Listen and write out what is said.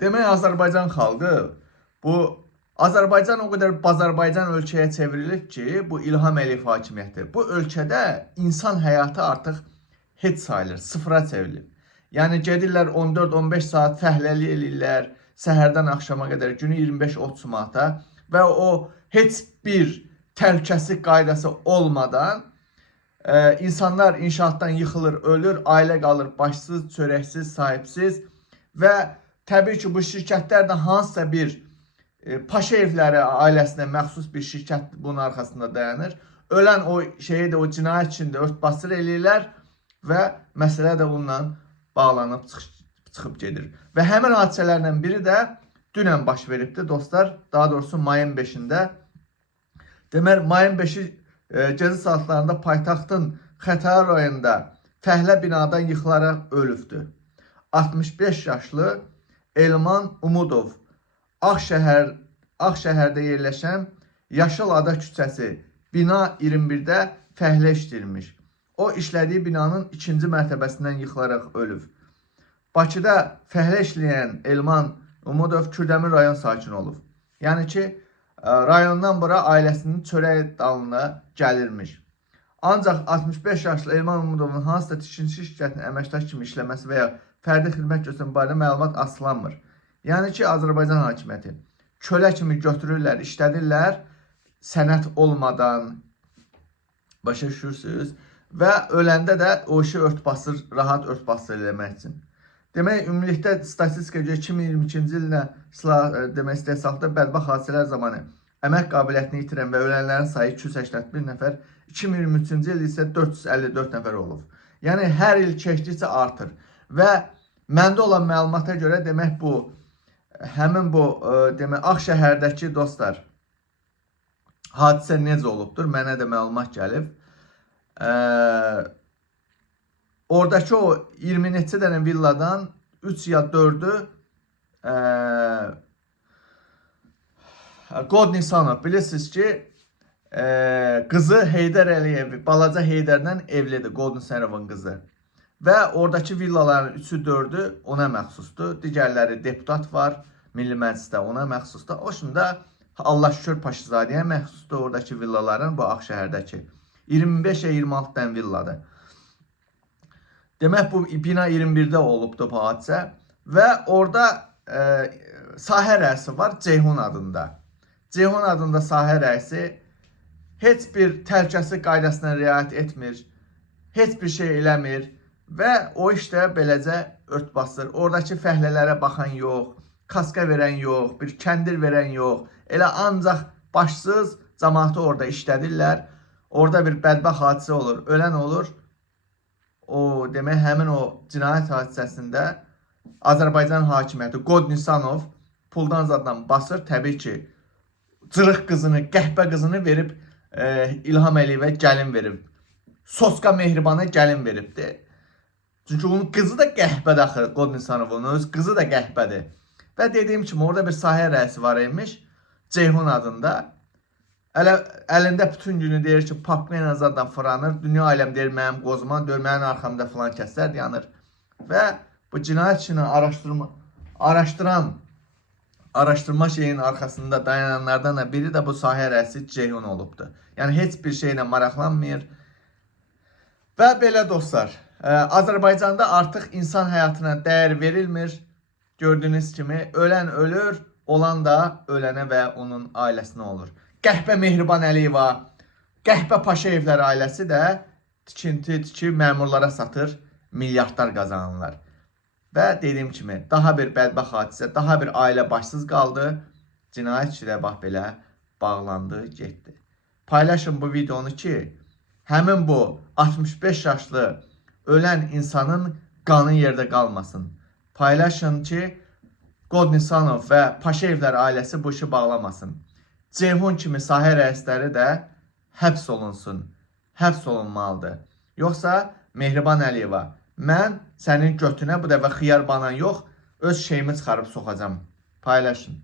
Demək Azərbaycan xalqı bu Azərbaycan o qədər Bazarbaycan ölkəyə çevrilib ki, bu İlham Əliyev hakimiyyəti. Bu ölkədə insan həyatı artıq heç sayılır, sıfıra çevrilib. Yəni gedirlər 14-15 saat fəhləlik eləyirlər, səhərdən axşama qədər günü 25-30 manata və o heç bir təhlükəsizlik qaydası olmadan insanlar inşaatdan yıxılır, ölür, ailə qalır başsız, çörəksiz, sahibsiz və təbii ki bu şirkətlər də hansısa bir Paşayevləri ailəsinə məxsus bir şirkət bunun arxasında dayanır. Ölən o şeyi də o cinayət içində örtbasır eləyirlər və məsələ də bununla bağlanıb çıxıb gedir. Və həmin hadisələrdən biri də dünən baş veribdi dostlar. Daha doğrusu mayın 5-də. Demək, mayın 5-i gecə saatlarında paytaxtın Xətai rayonunda fəhlə binadan yıxılaraq ölübdü. 65 yaşlı Elman Umudov Ağşəhərdə yerləşən Yaşıl Ada küçəsi bina 21-də fəhlə işləyirmiş. O işlədiyi binanın 2-ci mərtəbəsindən yıxılaraq ölüb. Bakıda fəhlə işləyən Elman Umudov Kürdəmir rayon sakini olub. Yəni ki, rayondan bura ailəsinin çörək dalına gəlirmiş. Ancaq 65 yaşlı Elman Umudovun hansısa tikinti şirkətinin əməkdaş kimi işləməsi və ya fərdi xidmət göstərməsi barədə məlumat asılanmır. Yəni ki, Azərbaycan hakimiyyəti kölə kimi götürürlər, işlədirlər, sənət olmadan, başa düşürsünüz və öləndə də o işi örtbasır, rahat örtbasır eləmək üçün. Demək, ümumilikdə statistika görə 2022-ci ildə demək istəyəsaqda bədbəxt hadisələr zamanı əmək qabiliyyətini itirən və ölənlərin sayı 281 nəfər, 2023-cü il isə 454 nəfər olub. Yəni, hər il keçdikcə artır və məndə olan məlumata görə demək bu, həmin bu demək Ağşəhərdəki dostlar hadisə necə olubdur, mənə də məlumat gəlib. Oradakı o 20 neçə dənə villadan 3 ya 4'ü Qod Nisanov, bilirsiniz ki, qızı Heydər Əliyev, balaca Heydərdən evlidir, Qod Nisanovun qızı. Və oradakı villaların 3'ü 4'ü ona məxsusdur. Digərləri deputat var, Milli Məclisdə ona məxsusdur. O şimdi Allah şükür Paşizadəyə məxsusdur oradakı villaların, bu Ağşəhərdəki. 25-26 dən villadır. Demək, bu bina 21'də olubdur bu hadisə. Və orada sahə rəisi var Ceyhun adında. Ceyhun adında sahə rəisi heç bir təhlükəsizlik qaydasına riayət etmir, heç bir şey eləmir. Və o işdə beləcə örtbasır. Oradakı fəhlələrə baxan yox, kaska verən yox, bir kəndir verən yox. Elə ancaq başsız cəmaatı orada işlədirlər. Orada bir bədbəxt hadisə olur, ölən olur. O demək, həmin o cinayət hadisəsində Azərbaycan hakimiyyəti Qod Nisanov puldan zaddan basır. Təbii ki, cırıq qızını, qəhbə qızını verib İlham Əliyevə gəlin verib. Soska Mehriban'a gəlin veribdir. Çünki onun qızı da qəhbədir axı, Qod Nisanovun öz qızı da qəhbədir. Və dediyim kimi orada bir sahə rəisi var imiş, Ceyhun adında. Əlində bütün günü deyir ki, Pakmen azaddan fıranır, dünya aləm deyir mənim qozuma, deyir mənim arxamda filan kəslər yanır. Və bu cinayət işini araşdırma şeyin arxasında dayananlardan da biri də bu sahə rəisi Ceyhun olubdur. Yəni heç bir şeylə maraqlanmır. Və belə dostlar, Azərbaycanda artıq insan həyatına dəyər verilmir. Gördüyünüz kimi ölən ölür, olan da ölənə və onun ailəsinə olur. Qəhbə Mehriban Əliyeva, Qəhbə Paşayevlər ailəsi də tikinti məmurlara satır, milyardlar qazanırlar. Və dediyim kimi daha bir bədbəxt hadisə, daha bir ailə başsız qaldı. Cinayət işi də bax belə bağlandı, getdi. Paylaşın bu videonu ki, həmin bu 65 yaşlı ölən insanın qanı yerdə qalmasın. Paylaşın ki, Qod Nisanov və Paşayevlər ailəsi bu işi bağlamasın. Ceyhun kimi sahə rəisləri də həbs olunsun, həbs olunmalıdır. Yoxsa Mehriban Əliyeva, mən sənin götünə bu dəfə xiyar banan yox, öz şeyimi çıxarıb soxacam. Paylaşın.